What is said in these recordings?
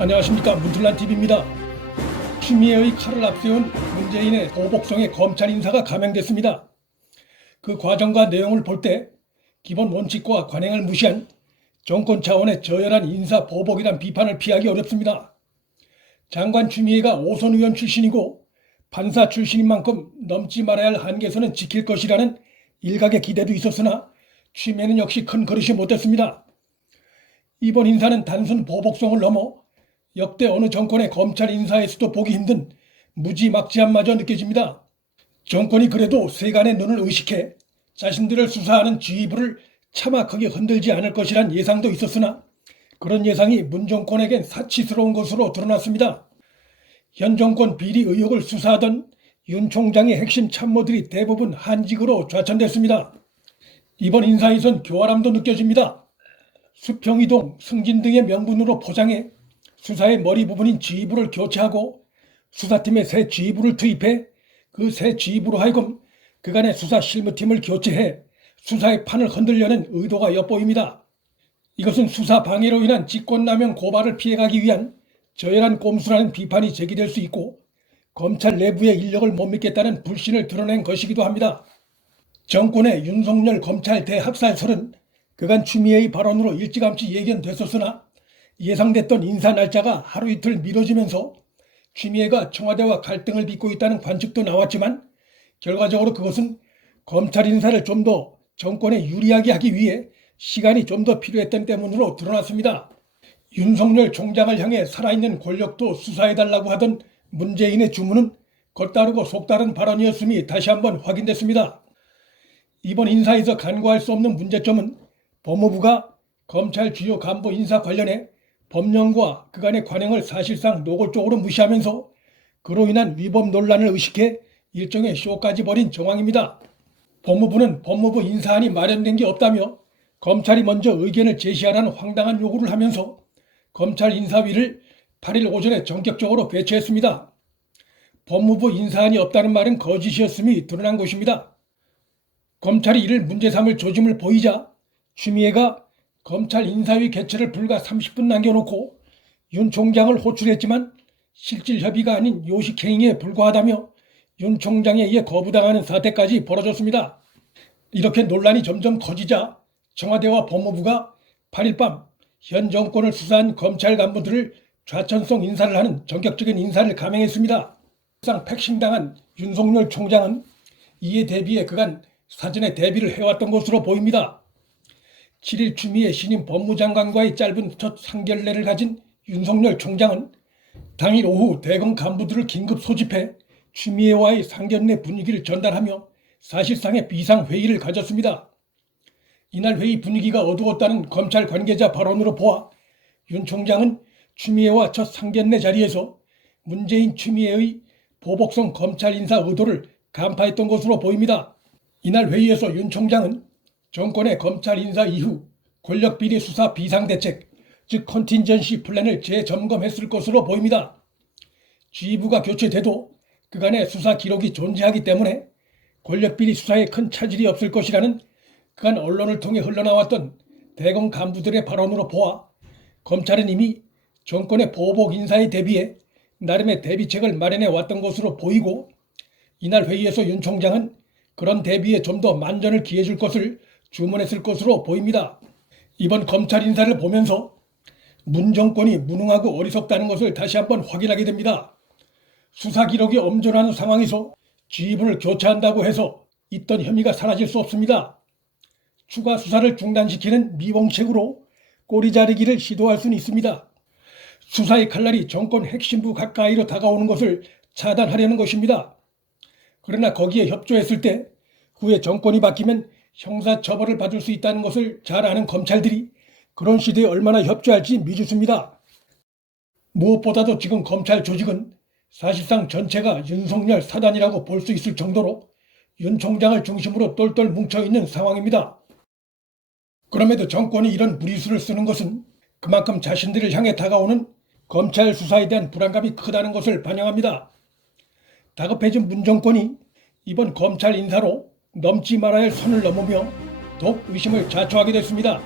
안녕하십니까, 문틀란TV입니다. 추미애의 칼을 앞세운 문재인의 보복성에 검찰 인사가 감행됐습니다. 그 과정과 내용을 볼 때 기본 원칙과 관행을 무시한 정권 차원의 저열한 인사 보복이란 비판을 피하기 어렵습니다. 장관 추미애가 오선 의원 출신이고 판사 출신인 만큼 넘지 말아야 할 한계선은 지킬 것이라는 일각의 기대도 있었으나 추미애는 역시 큰 그릇이 못됐습니다. 이번 인사는 단순 보복성을 넘어 역대 어느 정권의 검찰 인사에서도 보기 힘든 무지막지함마저 느껴집니다. 정권이 그래도 세간의 눈을 의식해 자신들을 수사하는 지휘부를 차마 크게 흔들지 않을 것이란 예상도 있었으나 그런 예상이 문 정권에겐 사치스러운 것으로 드러났습니다. 현 정권 비리 의혹을 수사하던 윤 총장의 핵심 참모들이 대부분 한직으로 좌천됐습니다. 이번 인사에선 교활함도 느껴집니다. 수평이동, 승진 등의 명분으로 포장해 수사의 머리 부분인 지휘부를 교체하고 수사팀에 새 지휘부를 투입해 그 새 지휘부로 하여금 그간의 수사 실무팀을 교체해 수사의 판을 흔들려는 의도가 엿보입니다. 이것은 수사 방해로 인한 직권남용 고발을 피해가기 위한 저열한 꼼수라는 비판이 제기될 수 있고 검찰 내부의 인력을 못 믿겠다는 불신을 드러낸 것이기도 합니다. 정권의 윤석열 검찰 대학살설은 그간 추미애의 발언으로 일찌감치 예견됐었으나 예상됐던 인사 날짜가 하루 이틀 미뤄지면서 추미애가 청와대와 갈등을 빚고 있다는 관측도 나왔지만 결과적으로 그것은 검찰 인사를 좀 더 정권에 유리하게 하기 위해 시간이 좀 더 필요했던 때문으로 드러났습니다. 윤석열 총장을 향해 살아있는 권력도 수사해달라고 하던 문재인의 주문은 겉다르고 속다른 발언이었음이 다시 한번 확인됐습니다. 이번 인사에서 간과할 수 없는 문제점은 법무부가 검찰 주요 간부 인사 관련해 법령과 그간의 관행을 사실상 노골적으로 무시하면서 그로 인한 위법 논란을 의식해 일종의 쇼까지 벌인 정황입니다. 법무부는 법무부 인사안이 마련된 게 없다며 검찰이 먼저 의견을 제시하라는 황당한 요구를 하면서 검찰 인사위를 8일 오전에 전격적으로 개최했습니다. 법무부 인사안이 없다는 말은 거짓이었음이 드러난 것입니다. 검찰이 이를 문제 삼을 조짐을 보이자 추미애가 검찰 인사위 개최를 불과 30분 남겨놓고 윤 총장을 호출했지만 실질 협의가 아닌 요식행위에 불과하다며 윤 총장에 의해 거부당하는 사태까지 벌어졌습니다. 이렇게 논란이 점점 커지자 청와대와 법무부가 8일 밤 현 정권을 수사한 검찰 간부들을 좌천성 인사를 하는 전격적인 인사를 감행했습니다. 사실상 패싱당한 윤석열 총장은 이에 대비해 그간 사전에 대비를 해왔던 것으로 보입니다. 7일 추미애 신임 법무장관과의 짧은 첫 상견례를 가진 윤석열 총장은 당일 오후 대검 간부들을 긴급 소집해 추미애와의 상견례 분위기를 전달하며 사실상의 비상회의를 가졌습니다. 이날 회의 분위기가 어두웠다는 검찰 관계자 발언으로 보아 윤 총장은 추미애와 첫 상견례 자리에서 문재인 추미애의 보복성 검찰 인사 의도를 간파했던 것으로 보입니다. 이날 회의에서 윤 총장은 정권의 검찰 인사 이후 권력비리 수사 비상대책, 즉 컨틴전시 플랜을 재점검했을 것으로 보입니다. 지휘부가 교체돼도 그간의 수사 기록이 존재하기 때문에 권력비리 수사에 큰 차질이 없을 것이라는 그간 언론을 통해 흘러나왔던 대검 간부들의 발언으로 보아 검찰은 이미 정권의 보복 인사에 대비해 나름의 대비책을 마련해 왔던 것으로 보이고 이날 회의에서 윤 총장은 그런 대비에 좀 더 만전을 기해줄 것을 주문했을 것으로 보입니다. 이번 검찰 인사를 보면서 문 정권이 무능하고 어리석다는 것을 다시 한번 확인하게 됩니다. 수사 기록이 엄존하는 상황에서 지휘부를 교체한다고 해서 있던 혐의가 사라질 수 없습니다. 추가 수사를 중단시키는 미봉책으로 꼬리 자르기를 시도할 수는 있습니다. 수사의 칼날이 정권 핵심부 가까이로 다가오는 것을 차단하려는 것입니다. 그러나 거기에 협조했을 때 후에 정권이 바뀌면 형사처벌을 받을 수 있다는 것을 잘 아는 검찰들이 그런 시대에 얼마나 협조할지 미지수입니다. 무엇보다도 지금 검찰 조직은 사실상 전체가 윤석열 사단이라고 볼 수 있을 정도로 윤 총장을 중심으로 똘똘 뭉쳐있는 상황입니다. 그럼에도 정권이 이런 무리수를 쓰는 것은 그만큼 자신들을 향해 다가오는 검찰 수사에 대한 불안감이 크다는 것을 반영합니다. 다급해진 문 정권이 이번 검찰 인사로 넘지 말아야 할 선을 넘으며 더욱 의심을 자초하게 됐습니다.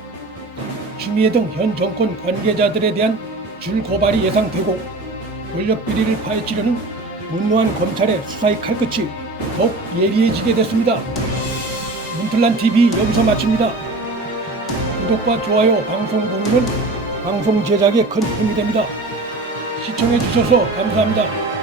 추미애 등 현 정권 관계자들에 대한 줄 고발이 예상되고 권력 비리를 파헤치려는 문무한 검찰의 수사의 칼끝이 더욱 예리해지게 됐습니다. 문틀란TV 여기서 마칩니다. 구독과 좋아요, 방송 공유는 방송 제작에 큰 힘이 됩니다. 시청해주셔서 감사합니다.